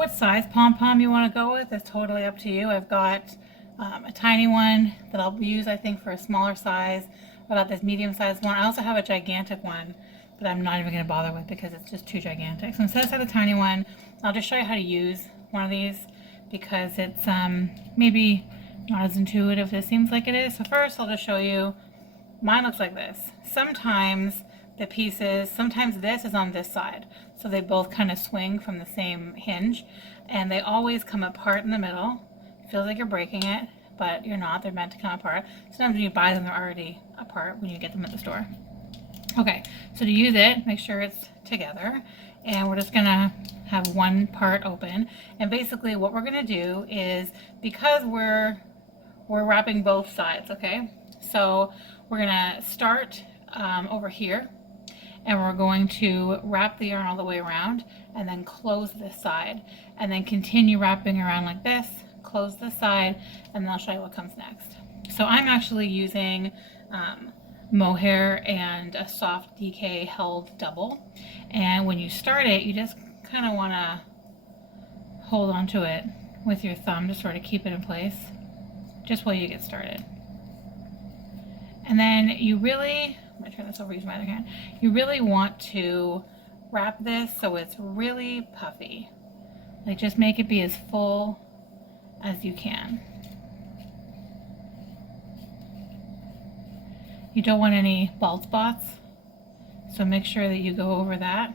What size pom-pom you want to go with is totally up to you. I've got a tiny one that I'll use, I think, for a smaller size. I got this medium-sized one. I also have a gigantic one, but I'm not even going to bother with because it's just too gigantic. So instead of the tiny one, I'll just show you how to use one of these because it's maybe not as intuitive as it seems like it is. So first, I'll just show you. Mine looks like this. Sometimes the pieces, sometimes this is on this side. So they both kind of swing from the same hinge and they always come apart in the middle. It feels like you're breaking it, but you're not. They're meant to come apart. Sometimes when you buy them, they're already apart when you get them at the store. Okay, so to use it, make sure it's together. And we're just gonna have one part open. And basically what we're gonna do is, because we're wrapping both sides, okay? So we're gonna start over here, and we're going to wrap the yarn all the way around and then close this side and then continue wrapping around like this, close this side, and then I'll show you what comes next. So I'm actually using mohair and a soft DK held double, and when you start it, you just kind of want to hold on to it with your thumb to sort of keep it in place just while you get started. And then you really, I'm going to turn this over, use my other hand. You really want to wrap this so it's really puffy. Like, just make it be as full as you can. You don't want any bald spots, so make sure that you go over that.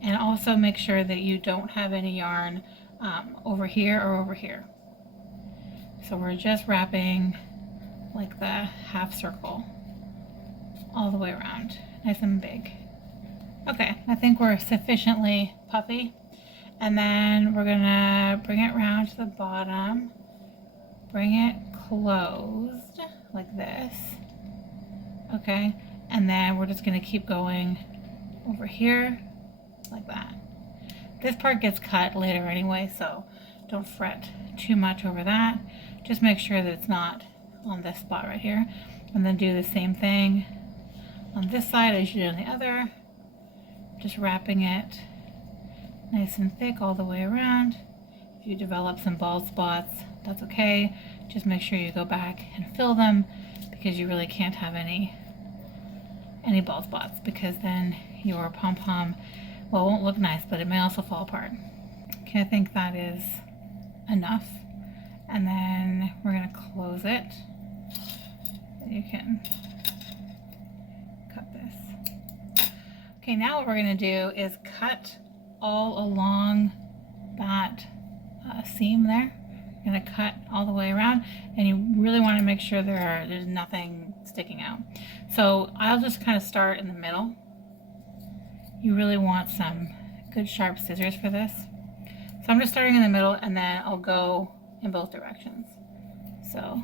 And also make sure that you don't have any yarn over here or over here. So we're just wrapping like the half circle all the way around, nice and big. Okay, I think we're sufficiently puffy. And then we're gonna bring it around to the bottom, bring it closed like this. Okay, and then we're just gonna keep going over here like that. This part gets cut later anyway, so don't fret too much over that. Just make sure that it's not on this spot right here, and then do the same thing on this side as you do on the other, just wrapping it nice and thick all the way around. If you develop some bald spots, that's okay. Just make sure you go back and fill them, because you really can't have any bald spots, because then your pom-pom, well, it won't look nice, but it may also fall apart. Okay, I think that is enough. And then we're going to close it. You can cut this. Okay, now what we're going to do is cut all along that seam there. You're going to cut all the way around, and you really want to make sure there's nothing sticking out. So I'll just kind of start in the middle. You really want some good sharp scissors for this. So I'm just starting in the middle, and then I'll go in both directions. So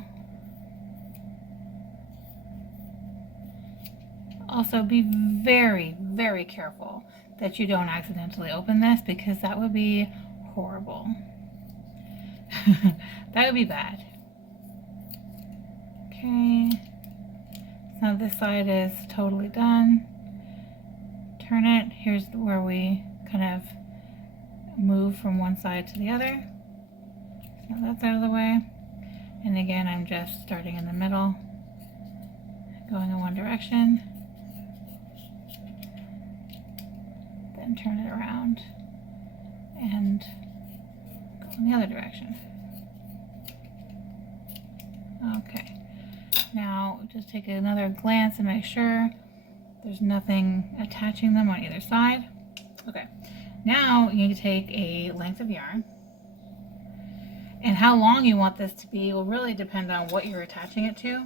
also be very, very careful that you don't accidentally open this, because that would be horrible. That would be bad. Okay, so this side is totally done. Turn it. Here's where we kind of move from one side to the other. So that's out of the way. And again, I'm just starting in the middle, going in one direction, then turn it around and go in the other direction. Okay, now just take another glance and make sure there's nothing attaching them on either side. Okay, now you need to take a length of yarn, and how long you want this to be will really depend on what you're attaching it to.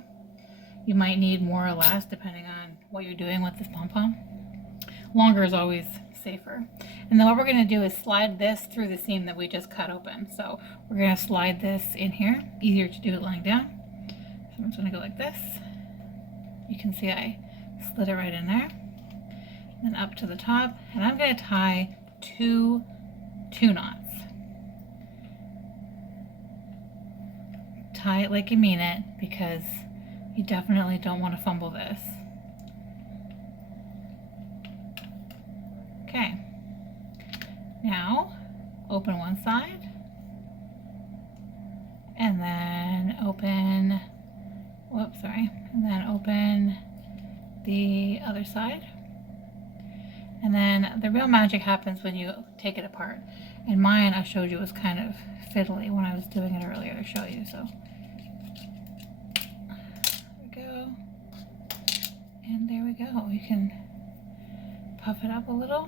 You might need more or less depending on what you're doing with this pom-pom. Longer is always safer. And then what we're going to do is slide this through the seam that we just cut open. So we're going to slide this in here. Easier to do it lying down. So I'm just going to go like this. You can see I slid it right in there. Then up to the top, and I'm going to tie two knots. Tie it like you mean it, because you definitely don't want to fumble this. Okay, now open one side, and then open, whoops, sorry, and then open the other side. And then the real magic happens when you take it apart. And mine, I showed you, was kind of fiddly when I was doing it earlier to show you. So there we go. And there we go. You can puff it up a little.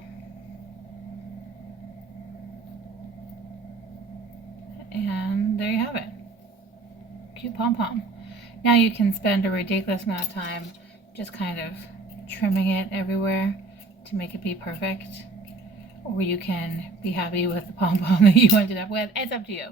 And there you have it. Cute pom-pom. Now you can spend a ridiculous amount of time just kind of trimming it everywhere to make it be perfect, or you can be happy with the pom-pom that you ended up with. It's up to you.